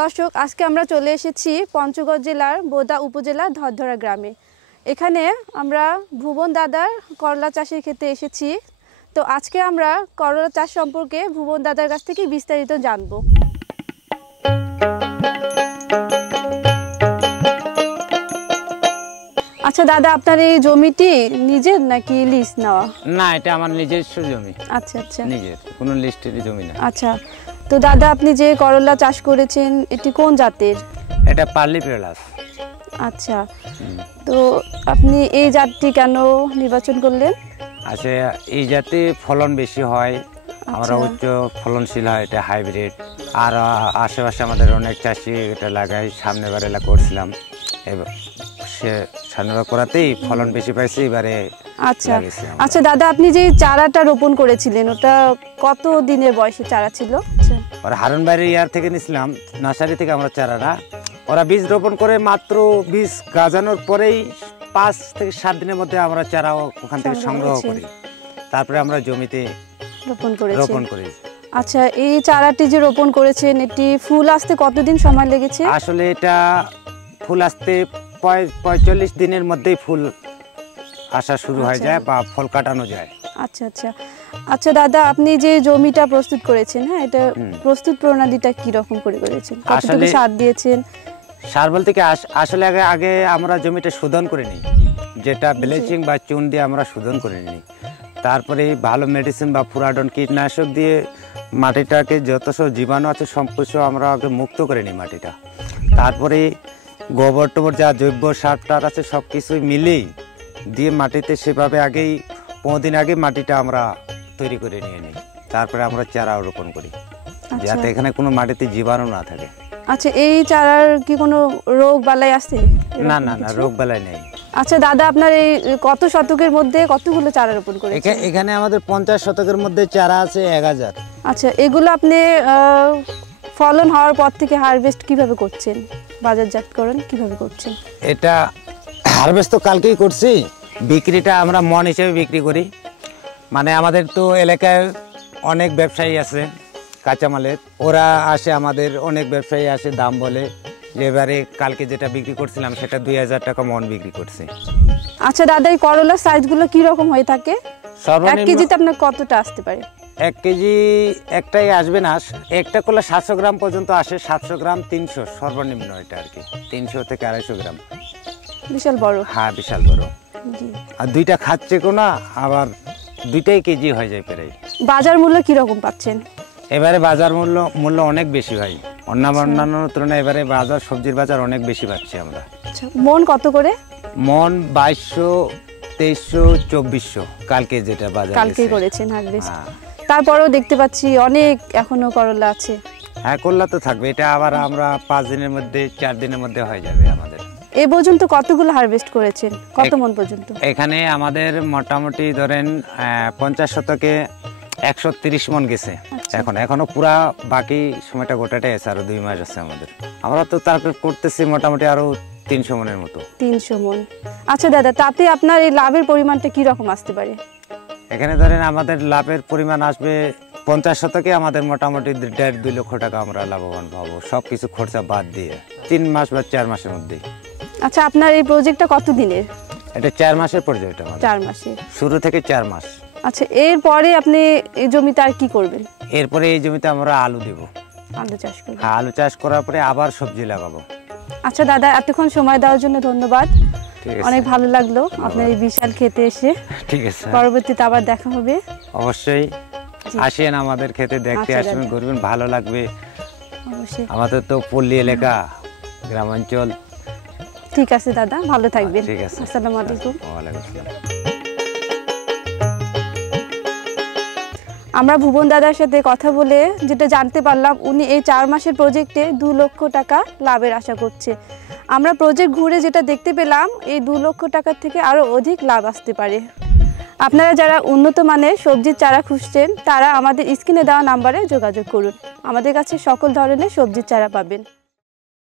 দর্শক, আজকে আমরা চলে এসেছি পঞ্চগড় জেলার বোদা উপজেলার ধরধরা গ্রামে। এখানে আমরা ভুবন দাদার করলা চাষের ক্ষেতে এসেছি। তো আজকে আমরা করলা চাষ সম্পর্কে ভুবন দাদার কাছ থেকে বিস্তারিত জানব। আচ্ছা দাদা, আপনার এই জমিটি নিজের নাকি লিজ নেওয়া? না, এটা আমার নিজস্ব জমি। আচ্ছা আচ্ছা, নিজের, কোনো লিস্টের জমি না। আচ্ছা, তো দাদা আপনি যে করলা চাষ করেছেন এটি কোন জাতের? এটা পার্লি প্লাস। আচ্ছা, তো আপনি এই জাতটি কেন নির্বাচন করলেন? আচ্ছা, এই জাতে ফলন বেশি হয়, আমরা উচ্চ ফলনশীল হয়, এটা হাইব্রিড। আর আশেপাশে আমাদের অনেক চাষি এটা লাগাই, সামনেবার এলা করছিলাম, এবার সে সামনেবার করাতেই ফলন বেশি পাইছে এবারে। আচ্ছা আচ্ছা দাদা, আপনি যে চারাটা রোপণ করেছিলেন ওটা কত দিনের বয়সে চারা ছিল? ওরা হারুনবাড়ির ইয়ার থেকে নিয়েছিলাম, নার্সারি থেকে আমরা চারাটা। ওরা বীজ রোপণ করে মাত্র বীজ গাজানোর পরেই 5 থেকে 7 দিনের মধ্যে আমরা চারা ওখান থেকে সংগ্রহ করি, তারপরে আমরা জমিতে রোপণ করি। আচ্ছা, এই চারাটি যে রোপণ করেছেন এটি ফুল আসতে কতদিন সময় লেগেছে? আসলে এটা ফুল আসতে 45 দিনের মধ্যেই ফুল আসা শুরু হয়ে যায় বা ফল কাটানো যায়। আচ্ছা আচ্ছা আচ্ছা দাদা, আপনি যে জমিটা প্রস্তুত করেছেন, হ্যাঁ, এটা প্রস্তুত প্রণালীটা কি রকম করে করেছেন? কতটুকু সার দিয়েছেন? সার বলতে কি, আসলে আগে আমরা জমিটা শোধন করে নিই, যেটা ব্লিচিং বা চুন দিয়ে আমরা শোধন করে নিই। তারপরে ভালো মেডিসিন বা ফুরাডন কীটনাশক দিয়ে মাটিটাকে যত সব জীবাণু আছে সম্পূর্ণ আমরা আগে মুক্ত করে নিই মাটিটা। তারপরে গোবর টোবর যা জৈব সার টার আছে সব কিছুই মিলেই দিয়ে মাটিতে সেভাবে আগেই 15 দিন আগে মাটিটা আমরা তৈরি করে নিয়ে নিই, তারপরে আমরা চারা রোপণ করি, যাতে এখানে কোনো মাটিতে জীবাণু না থাকে। আচ্ছা, এই চারার কি কোনো রোগ বালাই আছে? না না না, রোগ বালাই নেই। আচ্ছা দাদা, আপনার এই কত শতকের মধ্যে কতগুলো চারা রোপণ করেছেন? এখানে আমাদের 50 শতকের মধ্যে চারা আছে 1000। আচ্ছা, এগুলো আপনি ফলন হওয়ার পর থেকে হারভেস্ট কিভাবে করছেন, বাজারজাতকরণ কিভাবে করছেন? এটা হারভেস্ট তো কালকেই করছি, বিক্রিটা আমরা মন হিসেবে বিক্রি করি। মানে আমাদের তো এলাকায় অনেক ব্যবসায়ী আছে কাঁচামালের, ওরা আসে, আমাদের অনেক ব্যবসায়ী আসে, দাম বলে। এবারে কালকে যেটা বিক্রি করছিলাম সেটা 2000 টাকা মন বিক্রি করছি। আচ্ছা দাদা, এই করলার সাইজগুলো কি রকম হয়ে থাকে? 1 কেজিতে আপনার কতটা আসতে পারে? 1 কেজি একটাই আসবে না, একটা করলে 700 গ্রাম পর্যন্ত আসে। 700 গ্রাম 300 সর্বনিম্ন, এটা আর কি 300 থেকে 250 গ্রাম। বিশাল বড়। হ্যাঁ, বিশাল বড়। আর দুইটা খাচ্ছে কোনা, আবার দুইটাই কেজি হয়ে যায় প্রায়। বাজার মূল্য কি রকম পাচ্ছেন? এবারে বাজার মূল্য অনেক বেশি ভাই, অন্যান্য তুলনায় এবারে বাজার, সবজির বাজার অনেক বেশি পাচ্ছি আমরা। মন কত করে? মন 2200, 2300, 2400 কালকে যেটা বাজার কালকে করেছেন হারভেস্ট। তারপরেও দেখতে পাচ্ছি অনেক এখনো করলা আছে। হ্যাঁ, করলা তো থাকবে, এটা আবার আমরা 5 দিনের মধ্যে 4 দিনের মধ্যে হয়ে যাবে আমাদের। এই পর্যন্ত কতগুলো হারভেস্ট করেছেন, কত মন পর্যন্ত? এখানে আমাদের মোটামুটি ধরেন 50 শতকে 130 মন গেছে। এখনো পুরা বাকি সময়টা গোটাটাই আছে, আরো 2 মাস আছে আমাদের। আমরা তো তারপর করতেছি মোটামুটি আরো 300 মনের মতো। 300 মন। আচ্ছা দাদা, তাতে আপনার এই লাভের পরিমাণটা কি রকম আসতে পারে? এখানে ধরেন আমাদের লাভের পরিমাণ আসবে 50 শতকে আমাদের মোটামুটি 1.5-2 লক্ষ টাকা আমরা লাভবান পাবো, সবকিছু খরচা বাদ দিয়ে 3 মাস বা 4 মাসের মধ্যে। আচ্ছা, আপনার এই প্রজেক্টটা কত দিনের? এটা 4 মাসের প্রজেক্ট আমাদের। 4 মাসের, শুরু থেকে 4 মাস। আচ্ছা, এরপরে আপনি এই জমিতে আর কি করবেন? এরপরে এই জমিতে আমরা আলু দেব। আলু চাষ করবেন? হ্যাঁ, আলু চাষ করার পরে আবার সবজি লাগাবো। আচ্ছা দাদা, এতক্ষণ সময় দেওয়ার জন্য ধন্যবাদ, অনেক ভালো লাগলো আপনার এই বিশাল খেতে এসে। ঠিক আছে, পরবর্তীতে আবার দেখা হবে। অবশ্যই আসেন আমাদের খেতে দেখতে, আসবেন, ঘুরবেন, ভালো লাগবে অবশ্যই। আমাদের তো পল্লী এলাকা, গ্রামাঞ্চল। ঠিক আছে দাদা, ভালো থাকবেন। ঠিক আছে, আসসালামু আলাইকুম। ওয়ালাইকুম আসসালাম। আমরা ভুবন দাদার সাথে কথা বলে যেটা জানতে পারলাম, উনি এই 4 মাসের প্রজেক্টে 2 লক্ষ টাকা লাভের আশা করছে। আমরা প্রজেক্ট ঘুরে যেটা দেখতে পেলাম, এই 2 লক্ষ টাকার থেকে আরও অধিক লাভ আসতে পারে। আপনারা যারা উন্নত মানের সবজির চারা খুঁজছেন তারা আমাদের স্ক্রিনে দেওয়া নাম্বারে যোগাযোগ করুন, আমাদের কাছে সকল ধরনের সবজির চারা পাবেন।